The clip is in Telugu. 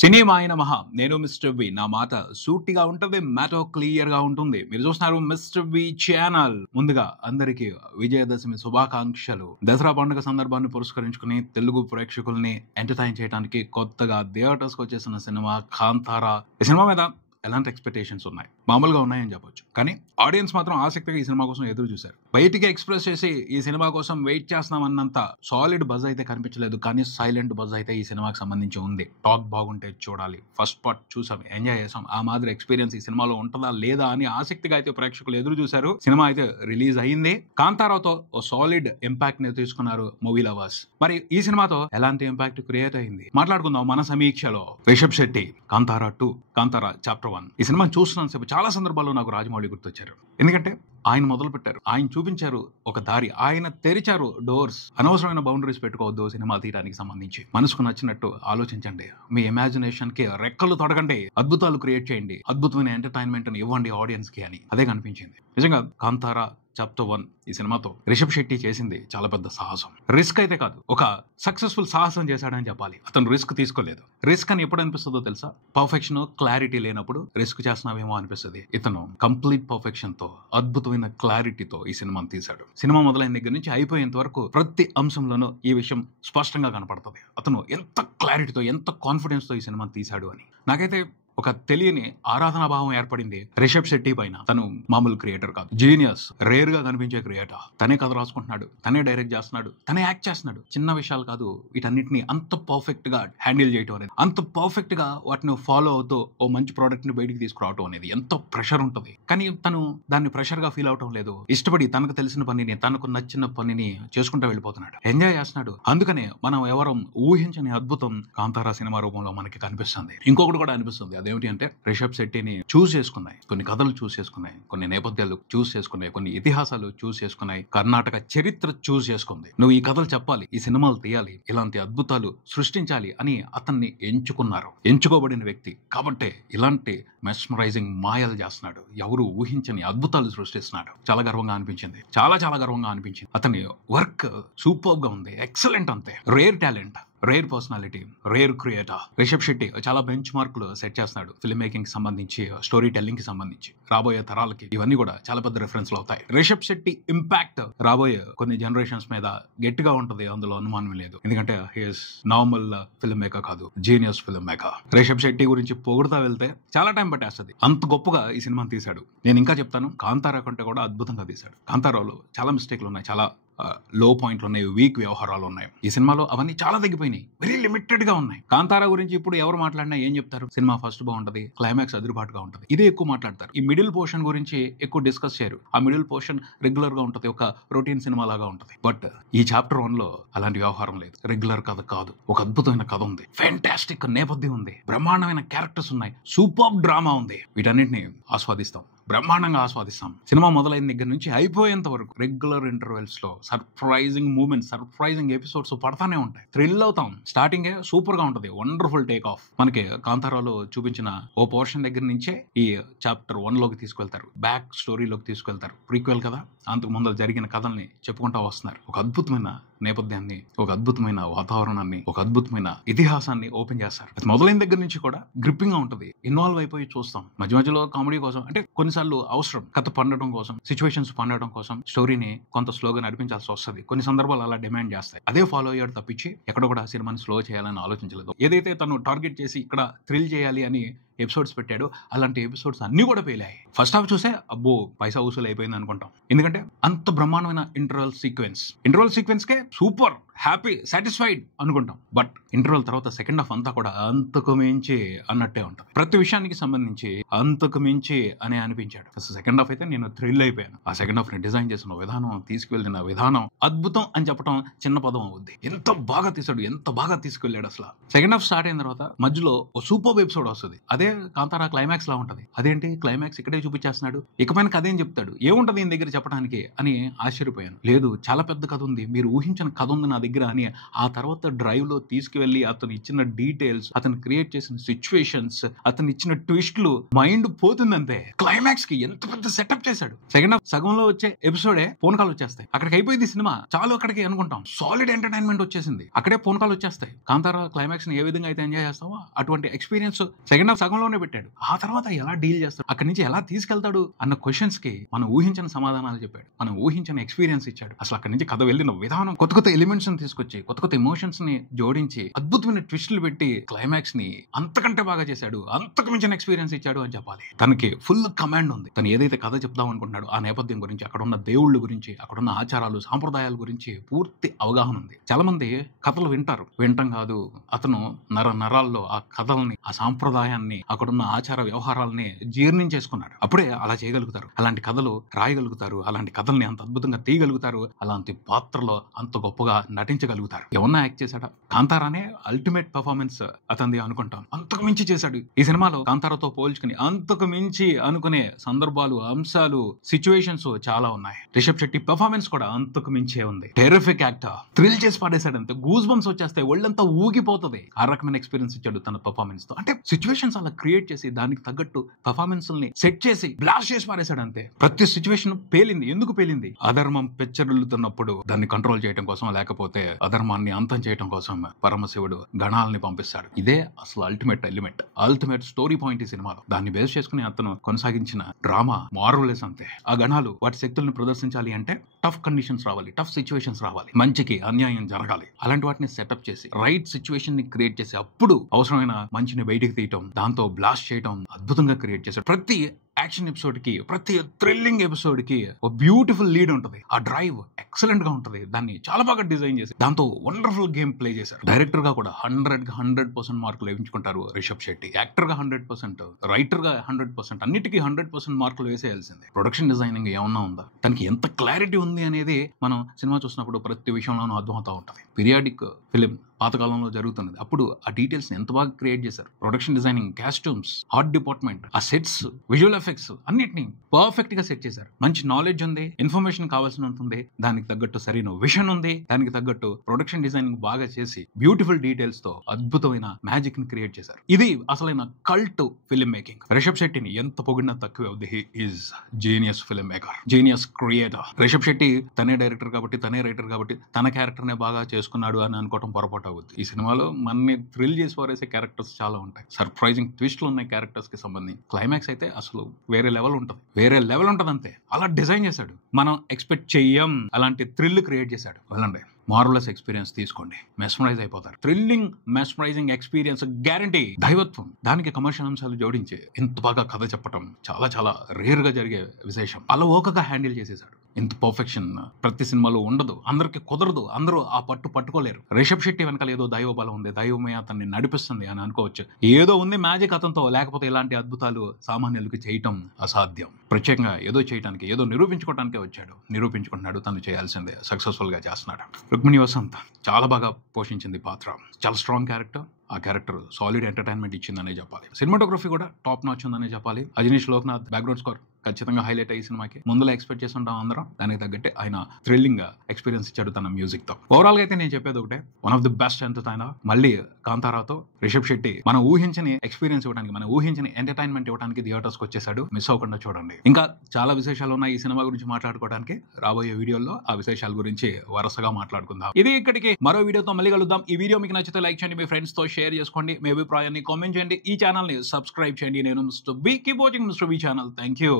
సినిమా అయిన మహా నేను మిస్టర్ బి. నా మాట సూటిగా ఉంటది, మ్యాటర్ క్లియర్ గా ఉంటుంది. మీరు చూస్తున్నారు మిస్టర్ బి ఛానల్. ముందుగా అందరికీ విజయదశమి శుభాకాంక్షలు. దసరా పండుగ సందర్భాన్ని పురస్కరించుకుని తెలుగు ప్రేక్షకుల్ని ఎంటర్టైన్ చేయడానికి కొత్తగా థియేటర్స్ కి వచ్చేసిన సినిమా కాంతారా. ఈ సినిమా మీద ఎలాంటి ఎక్స్పెక్టేషన్స్ ఉన్నాయి? మామూలుగా ఉన్నాయని చెప్పొచ్చు. కానీ ఆడియన్స్ మాత్రం ఆసక్తిగా ఈ సినిమా కోసం ఎదురు చూశారు. బయటికి ఎక్స్ప్రెస్ చేసి ఈ సినిమా కోసం వెయిట్ చేస్తున్నామన్నంత సాలిడ్ బజ్ అయితే కనిపించలేదు. కానీ సైలెంట్ బజ్ అయితే ఈ సినిమాకి సంబంధించి ఉంది. టాక్ బాగుంటే చూడాలి. ఫస్ట్ పార్ట్ చూసాం, ఎంజాయ్ చేసాం. ఆ మాదిరి ఎక్స్పీరియన్స్ ఈ సినిమాలో ఉంటుందా లేదా అని ఆసక్తిగా అయితే ప్రేక్షకులు ఎదురు చూశారు. సినిమా అయితే రిలీజ్ అయింది. కాంతారావుతో ఓ సాలిడ్ ఇంపాక్ట్ ని తీసుకున్నారు మూవీ లవర్స్. మరి ఈ సినిమాతో ఎలాంటి ఇంపాక్ట్ క్రియేట్ అయింది మాట్లాడుకుందాం మన సమీక్షలో. రిషబ్ శెట్టి, కాంతారా 2, కాంతారా చాప్టర్ 1. ఈ సినిమాని చూస్తున్నాను సేపు చాలా సందర్భాల్లో నాకు రాజమౌళి గుర్తొచ్చారు. ఎందుకంటే ఆయన మొదలు పెట్టారు, ఆయన చూపించారు ఒక దారి, ఆయన తెరిచారు డోర్స్. అనవసరమైన బౌండరీస్ పెట్టుకోవద్దు సినిమా తీయడానికి సంబంధించి. మనసుకు నచ్చినట్టు ఆలోచించండి, మీ ఇమాజినేషన్ కి రెక్కలు తొడగండి, అద్భుతాలు క్రియేట్ చేయండి, అద్భుతమైన ఎంటర్టైన్మెంట్ ఇవ్వండి ఆడియన్స్ కి అని అదే కనిపించింది. నిజంగా కాంతారా చాప్టర్ 1 ఈ సినిమాతో రిషబ్ శెట్టి చేసింది చాలా పెద్ద సాహసం. రిస్క్ అయితే కాదు, ఒక సక్సెస్ఫుల్ సాహసం చేశాడని చెప్పాలి. అతను రిస్క్ తీసుకోలేదు. రిస్క్ అని ఎప్పుడు అనిపిస్తుందో తెలుసా? పర్ఫెక్షన్, క్లారిటీ లేనప్పుడు రిస్క్ చేస్తున్నావేమో అనిపిస్తుంది. ఇతను కంప్లీట్ పర్ఫెక్షన్ తో, అద్భుతమైన క్లారిటీతో ఈ సినిమాని తీశాడు. సినిమా మొదలైన దగ్గర నుంచి అయిపోయేంత వరకు ప్రతి అంశంలోనూ ఈ విషయం స్పష్టంగా కనపడుతుంది. అతను ఎంత క్లారిటీతో, ఎంత కాన్ఫిడెన్స్ తో ఈ సినిమాని తీశాడు అని. నాకైతే ఒక తెలియని ఆరాధనా భావం ఏర్పడింది రిషబ్ శెట్టి పైన. తను మామూలు క్రియేటర్ కాదు, జీనియస్, రేర్ గా కనిపించే క్రియేటర్. తనే కథ రాసుకుంటున్నాడు, తనే డైరెక్ట్ చేస్తున్నాడు, తనే యాక్ట్ చేస్తున్నాడు. చిన్న విషయాలు కాదు, వీటన్నిటిని అంత పర్ఫెక్ట్ గా హ్యాండిల్ చేయటం అనేది, అంత పర్ఫెక్ట్ గా వాటిని ఫాలో అవుతూ ఓ మంచి ప్రోడక్ట్ ని బయటికి తీసుకురావటం అనేది ఎంతో ప్రెషర్ ఉంటుంది. కానీ తను దాన్ని ప్రెషర్ గా ఫీల్ అవటం లేదు. ఇష్టపడి తనకు తెలిసిన పనిని, తనకు నచ్చిన పనిని చేసుకుంటూ వెళ్ళిపోతున్నాడు, ఎంజాయ్ చేస్తున్నాడు. అందుకనే మనం ఎవరం ఊహించని అద్భుతం కాంతారా సినిమా రూపంలో మనకి కనిపిస్తుంది. ఇంకొకటి కూడా అనిపిస్తుంది, అదేమిటి అంటే రిషబ్ శెట్టిని చూస్ చేసుకున్నాయి, కొన్ని కథలు చూస్ చేసుకున్నాయి, కొన్ని నేపథ్యాలు చూస్ చేసుకున్నాయి, కొన్ని ఇతిహాసాలు చూస్ చేసుకున్నాయి, కర్ణాటక చరిత్ర చూస్ చేసుకుంది. నువ్వు ఈ కథలు చెప్పాలి, ఈ సినిమాలు తీయాలి, ఇలాంటి అద్భుతాలు సృష్టించాలి అని అతన్ని ఎంచుకున్నారు. ఎంచుకోబడిన వ్యక్తి కాబట్టే ఇలాంటి మెస్మరైజింగ్ మాయలు చేస్తున్నాడు, ఎవరు ఊహించని అద్భుతాలు సృష్టిస్తున్నాడు. చాలా గర్వంగా అనిపించింది, చాలా చాలా గర్వంగా అనిపించింది. అతని వర్క్ సూపర్ గా ఉంది, ఎక్సలెంట్. అంతే, rare talent, rare personality, rare creator. Rishab Shetty చాలా బెంచ్ మార్కులు సెట్ చేస్తున్నాడు ఫిల్మ్ మేకింగ్ కి సంబంధించి, స్టోరీ టెల్లింగ్ కి సంబంధించి. రాబోయే తరాలకి ఇవన్నీ కూడా చాలా పెద్ద రిఫరెన్స్ లో అవుతాయి. రిషబ్ శెట్టి ఇంపాక్ట్ రాబోయే కొన్ని జనరేషన్స్ మీద గట్టిగా ఉంటది, అందులో అనుమానం లేదు. ఎందుకంటే హీఈస్ నార్మల్ ఫిల్మ్ మేకర్ కాదు, genius film maker. Rishab Shetty గురించి పొగుడుతా వెళ్తే చాలా టైం పట్టేస్తుంది, అంత గొప్పగా ఈ సినిమాని తీశాడు. నేను ఇంకా చెప్తాను, కాంతారా కంటే కూడా అద్భుతంగా తీశాడు. కాంతారాలో చాలా మిస్టేక్లు ఉన్నాయి, చాలా లో పాయింట్లు ఉన్నాయి, వీక్ వ్యవహారాలు ఉన్నాయి. ఈ సినిమాలో అవన్నీ చాలా తగ్గిపోయినాయి, వెరీ లిమిటెడ్ గా ఉన్నాయి. కాంతారా గురించి ఇప్పుడు ఎవరు మాట్లాడినా ఏం చెప్తారు? సినిమా ఫస్ట్ బాగుంటది, క్లైమాక్స్ అదురుబాటుగా ఉంటది, ఇదే ఎక్కువ మాట్లాడతారు. ఈ మిడిల్ పోర్షన్ గురించి ఎక్కువ డిస్కస్ చేయరు. ఆ మిడిల్ పోర్షన్ రెగ్యులర్ గా ఉంటది, ఒక రొటీన్ సినిమా లాగా ఉంటది. బట్ ఈ చాప్టర్ 1 లో అలాంటి వ్యవహారం లేదు. రెగ్యులర్ కథ కాదు, ఒక అద్భుతమైన కథ ఉంది, ఫ్యాంటాస్టిక్ నేపథ్యం ఉంది, బ్రహ్మాండమైన క్యారెక్టర్స్ ఉన్నాయి, సూపర్ డ్రామా ఉంది. వీటన్నిటిని ఆస్వాదిస్తాం, బ్రహ్మాండంగా ఆస్వాదిస్తాం. సినిమా మొదలైన దగ్గర నుంచి అయిపోయేంత వరకు రెగ్యులర్ ఇంటర్వెల్స్ లో సర్ప్రైజింగ్ మూమెంట్స్, సర్ప్రైజింగ్ ఎపిసోడ్స్ పడతానే ఉంటాయి. థ్రిల్ అవుతాం. స్టార్టింగ్ సూపర్ గా ఉంటది, వండర్ఫుల్ టేక్ ఆఫ్. మనకి కాంతారాలో చూపించిన ఓ పోర్షన్ దగ్గర నుంచే ఈ చాప్టర్ 1 లోకి తీసుకెళ్తారు, బ్యాక్ స్టోరీలోకి తీసుకెళ్తారు. ప్రీక్వెల్ కదా, అంతకు ముందు జరిగిన కథల్ని చెప్పుకుంటా వస్తున్నారు. ఒక అద్భుతమైన నేపథ్యాన్ని, ఒక అద్భుతమైన వాతావరణాన్ని, ఒక అద్భుతమైన ఇతిహాసాన్ని ఓపెన్ చేస్తారు. అది మొదలైన దగ్గర నుంచి కూడా గ్రిప్పింగ్ గా ఉంటది, ఇన్వాల్వ్ అయిపోయి చూస్తాం. మధ్య మధ్యలో కామెడీ కోసం, అంటే కొన్నిసార్లు అవసరం, కథ పండటం కోసం, సిచ్యువేషన్స్ పండటం కోసం స్టోరీని కొంత స్లోగా నడిపించాల్సి వస్తుంది. కొన్ని సందర్భాలు అలా డిమాండ్ చేస్తాయి. అదే ఫాలో అయ్యాడు తప్పించి ఎక్కడ కూడా సినిమాని స్లో చేయాలని ఆలోచించలేదు. ఏదైతే తను టార్గెట్ చేసి ఇక్కడ థ్రిల్ చేయాలి అని ఎపిసోడ్స్ పెట్టాడు, అలాంటి ఎపిసోడ్స్ అన్ని కూడా పేలాయి. ఫస్ట్ హాఫ్ చూసే అబ్బో పైసా వసూలు అయిపోయింది అనుకుంటాం, ఎందుకంటే అంత బ్రహ్మాండమైన ఇంటర్వల్ సీక్వెన్స్ కే సూపర్ హ్యాపీ సాటిస్ఫైడ్ అనుకుంటాం. బట్ ఇంటర్వల్ తర్వాత సెకండ్ హాఫ్ అంతా కూడా అంతకు మించి అన్నట్టే ఉంటుంది. ప్రతి విషయానికి సంబంధించి అంతకు మించి అనే అనిపించాడు. సెకండ్ హాఫ్ అయితే నేను థ్రిల్ అయిపోయాను. ఆ సెకండ్ హాఫ్ ని డిజైన్ చేసిన విధానం, తీసుకువెళ్ళిన విధానం అద్భుతం అని చెప్పడం చిన్న పదం అవుద్ది. ఎంత బాగా తీసాడు, ఎంత బాగా తీసుకెళ్లాడు అసలు. సెకండ్ హాఫ్ స్టార్ట్ అయిన తర్వాత మధ్యలో ఓ సూపర్ ఎపిసోడ్ వస్తుంది. అదే అదే కాంతారా క్లైమాక్స్ లా ఉంటది. అదేంటి క్లైమాక్స్ ఇక్కడే చూపించేస్తున్నాడు, ఇకపైన కథ ఏం చెప్తాడు, ఏముంటది ఈయన దగ్గర చెప్పడానికి అని ఆశ్చర్యపోయాను. లేదు, చాలా పెద్ద కథ ఉంది, మీరు ఊహించిన కథ ఉంది నా దగ్గర అని ఆ తర్వాత డ్రైవ్ లో తీసుకువెళ్లి అతను ఇచ్చిన డీటెయిల్స్, అతను క్రియేట్ చేసిన సిచ్యువేషన్స్, అతను ఇచ్చిన ట్విస్ట్లు మైండ్ పోతుందంతే. క్లైమాక్స్ కి ఎంత పెద్ద సెటప్ చేశాడు. సెకండ్ హాఫ్ సగంలో వచ్చే ఎపిసోడే ఫోన్ కాల్ వచ్చేస్తాయి. అక్కడికి అయిపోయింది సినిమా, చాలు అక్కడికి అనుకుంటాం. సాలిడ్ ఎంటర్టైన్మెంట్ వచ్చేసింది, అక్కడే ఫోన్ కాల్ వచ్చేస్తాయి. కాంతారా క్లైమాక్స్ ని ఏ విధంగా అయితే ఎంజాయ్ చేస్తావో అటువంటి ఎక్స్పీరియన్స్ సెకండ్ హాఫ్ సగంలోనే పెట్టాడు. ఆ తర్వాత ఎలా డీల్ చేస్తాడు, అక్కడి నుంచి ఎలా తీసుకెళ్తాడు అన్న క్వశ్చన్స్ కి మనం ఊహించిన సమాధానాలు చెప్పాడు, మనం ఊహించిన ఎక్స్పీరియన్స్ ఇచ్చాడు. అసలు అక్కడి నుంచి కథ వెళ్ళిన విధానం, కొత్త కొత్త ఎలిమెంట్స్ ని తీసుకొచ్చి కొత్త కొత్త ఎమోషన్స్ ని జోడించి అద్భుతమైన ట్విస్టులు పెట్టి క్లైమాక్స్ ని అంతకంటే బాగా చేశాడు. అంతకు మించిన ఎక్స్పీరియన్స్ ఇచ్చాడు అని చెప్పాలి. తనకి ఫుల్ కమాండ్ ఉంది. తను ఏదైతే కథ చెప్దాం అనుకుంటున్నాడు ఆ నేపథ్యం గురించి, అక్కడ ఉన్న దేవుళ్ళ గురించి, అక్కడున్న ఆచారాలు సాంప్రదాయాల గురించి పూర్తి అవగాహన ఉంది. చాలా మంది కథలు వింటాం కాదు, అతను నరాల్లో ఆ కథల్ని, ఆ సాంప్రదాయాన్ని, అక్కడున్న ఆచార వ్యవహారాలని జీర్ణించేసుకున్నాడు. అప్పుడే అలా చేయగలుగుతారు, అలాంటి కథలు రాయగలుగుతారు, అలాంటి కథల్ని అంత అద్భుతంగా తీయగలుగుతారు, అలాంటి పాత్రలో అంత గొప్పగా నటించగలుగుతారు. ఏమన్నా యాక్ట్ చేశాడా? కాంతారానే అల్టిమేట్ పర్ఫార్మెన్స్ అతనిది అనుకుంటాం. అంతకు మించి చేశాడు ఈ సినిమాలో. కాంతారాతో పోల్చుకుని అంతకు మించి అనుకునే సందర్భాలు, అంశాలు, సిచ్యువేషన్స్ చాలా ఉన్నాయి. రిషబ్ శెట్టి పర్ఫార్మెన్స్ కూడా అంతకు మించే ఉంది. టెరిఫిక్ యాక్టర్, థ్రిల్ చేసి పాడేశాడు. అంతే, గూస్ బంప్స్ వచ్చేస్తాయి, ఒళ్ళంతా ఊగిపోతుంది. ఆ రకమైన ఎక్స్పీరియన్స్ ఇచ్చాడు తన పర్ఫార్మెన్స్ తో. అంటే సిచ్యువేషన్స్ అలా క్రియేట్ చేసి దానికి తగ్గట్టు పర్ఫార్మెన్స్ ని సెట్ చేసి బ్లాస్ట్ చేసి పాడేశాడు. అంతే, ప్రతి సిచ్యువేషన్ పేలింది. ఎందుకు పేలింది? అధర్మం పెచ్చరిల్లుతున్నప్పుడు దాన్ని కంట్రోల్ చేయడం కోసం, లేకపోతే అధర్మాన్ని అంతం చేయడం కోసం పరమశివుడు గణాలని పంపిస్తాడు. ఇదే అసలు ultimate element, ultimate story point ఈ సినిమాలో. దాన్ని బేస్ చేసుకుని అతను కొనసాగించిన డ్రామా మార్వెలస్. అంతే, ఆ గణాలు వాటి శక్తులను ప్రదర్శించాలి అంటే టఫ్ కండిషన్స్ రావాలి, టఫ్ సిచ్యువేషన్స్ రావాలి, మంచికి అన్యాయం జరగాలి. అలాంటి వాటిని సెటప్ చేసి రైట్ సిచ్యువేషన్ ని క్రియేట్ చేసి అప్పుడు అవసరమైన మంచిని బయటికి తీయటం, దాంతో బ్లాస్ట్ చేయటం అద్భుతంగా క్రియేట్ చేశాడు. ప్రతి యాక్షన్ ఎపిసోడ్ కి, ప్రతి థ్రిల్లింగ్ ఎపిసోడ్ కి ఒక బ్యూటిఫుల్ లీడ్ ఉంటుంది. ఆ డ్రైవ్ ఎక్సలెంట్ గా ఉంటుంది. దాన్ని చాలా బాగా డిజైన్ చేసి దాంతో వండర్ఫుల్ గేమ్ ప్లే చేశారు. డైరెక్టర్ గా కూడా 100% మార్కులు వేయించుకుంటారు రిషబ్ శెట్టి. యాక్టర్ గా 100%, రైటర్ గా 100%, అన్నిటికీ 100% మార్కులు వేసేయాల్సిందే. ప్రొడక్షన్ డిజైనింగ్ ఏమన్నా ఉందా? తనకి ఎంత క్లారిటీ ఉంది అనేది మనం సినిమా చూసినప్పుడు ప్రతి విషయంలోనూ అర్థమవుతా ఉంటుంది. పీరియాడిక్ ఫిలిం పాతకాలంలో జరుగుతున్నది, అప్పుడు ఆ డీటెయిల్స్ ని ఎంత బాగా క్రియేట్ చేశారు. Production designing, costumes, art department, ఆ సెట్స్, విజువల్ ఎఫెక్ట్స్ అన్నిటిని పర్ఫెక్ట్ గా సెట్ చేశారు. మంచి నాలెడ్జ్ ఉంది, ఇన్ఫర్మేషన్ కావాల్సినంత ఉంది, దానికి తగ్గట్టు సరైన విషన్ ఉంది, దానికి తగ్గట్టు ప్రొడక్షన్ డిజైనింగ్ బాగా చేసి బ్యూటిఫుల్ డీటెయిల్స్ తో అద్భుతమైన మ్యాజిక్ ని క్రియేట్ చేశారు. ఇది అసలైన కల్ట్ ఫిల్మ్ మేకింగ్. రిషబ్ శెట్టిని ఎంత పొగిడినా తక్కువే అవుద్ది. He is genius film maker, genius creator. Rishab Shetty తనే డైరెక్టర్ కాబట్టి, తనే రైటర్ కాబట్టి తన క్యారెక్టర్ నే బాగా చేసుకున్నాడు అని అనుకోవడం పొరపాటు అవుద్ది. ఈ సినిమాలో మనని థ్రిల్ చేసి పారేసే క్యారెక్టర్స్ చాలా ఉంటాయి, సర్ప్రైజింగ్ ట్విస్ట్లు ఉన్నాయి క్యారెక్టర్స్ కి సంబంధించి. క్లైమాక్స్ అయితే అసలు వేరే లెవెల్ ఉంటుంది అంతే. అలా డిజైన్ చేశాడు, మనం ఎక్స్పెక్ట్ చెయ్యం అలాంటి థ్రిల్ క్రియేట్ చేశాడు. వెళ్ళండి, మార్వెలస్ ఎక్స్పీరియన్స్ తీసుకోండి, మెస్మరైజ్ అయిపోతారు. Thrilling mesmerising experience guarantee. దైవత్వం, దానికి కమర్షియల్ అంశాలు జోడించి ఇంత బాగా కథ చెప్పడం చాలా చాలా రేర్ గా జరిగే విశేషం. అలా ఓకగా హ్యాండిల్ చేసేసాడు. ఇంత పర్ఫెక్షన్ ప్రతి సినిమాలో ఉండదు, అందరికి కుదరదు, అందరూ ఆ పట్టుకోలేరు. రిషబ్ శెట్టి వెనకాల ఏదో దైవ బలం ఉంది, దైవమే అతన్ని నడిపిస్తుంది అని అనుకోవచ్చు. ఏదో ఉంది మ్యాజిక్ అతనితో, లేకపోతే ఇలాంటి అద్భుతాలు సామాన్యులకి చేయటం అసాధ్యం. ప్రత్యేకంగా ఏదో చేయడానికి, ఏదో నిరూపించుకోవడానికే వచ్చాడు, నిరూపించుకుంటున్నాడు. తను చేయాల్సిందే, సక్సెస్ఫుల్ గా చేస్తున్నాడు. రుక్మిణి వసంత్ చాలా బాగా పోషించింది పాత్ర, చాలా స్ట్రాంగ్ క్యారెక్టర్. ఆ క్యారెక్టర్ సాలిడ్ ఎంటర్టైన్మెంట్ ఇచ్చిందనే చెప్పాలి. సినిమాటోగ్రఫీ కూడా టాప్ నాచ్ ఉందనే చెప్పాలి. అజనీష్ లోక్నాథ్ బ్యాక్గ్రౌండ్ స్కోర్ ఖచ్చితంగా హైలైట్ అయ్యి సినిమాకి ముందులో ఎక్స్పెక్ట్ చేసి ఉంటాం అందరం. దానికి తగ్గట్టే ఆయన థ్రిల్లింగ్ ఎక్స్పీరియన్స్ ఇచ్చాడు తన మ్యూజిక్ తో. ఓవరాల్ గా అయితే నేను చెప్పేది ఒకటే, one of the best entertainer. మళ్ళీ కాంతారాతో రిషబ్ శెట్టి మనం ఊహించని ఎక్స్పీరియన్స్ ఇవ్వడానికి, మనం ఊహించని ఎంటర్టైన్మెంట్ ఇవ్వడానికి థియేటర్స్ కి వచ్చేసాడు. మిస్ అవ్వకుండా చూడండి. ఇంకా చాలా విశేషాలు ఉన్నాయి ఈ సినిమా గురించి మాట్లాడుకోవడానికి. రాబోయే వీడియోల్లో ఆ విశేషాల గురించి వరుసగా మాట్లాడుకుందాం. ఇది ఇక్కడికి, మరో వీడియోతో మళ్ళీ కలుద్దాం. ఈ వీడియో మీకు నచ్చితే లైక్ చేయండి, మీ ఫ్రెండ్స్ తో షేర్ చేసుకోండి, మీ అభిప్రాయాన్ని కామెంట్ చేయండి, ఈ ఛానల్ ని సబ్స్క్రైబ్ చేయండి. నేను mister B, keep watching mister B channel. Thank you.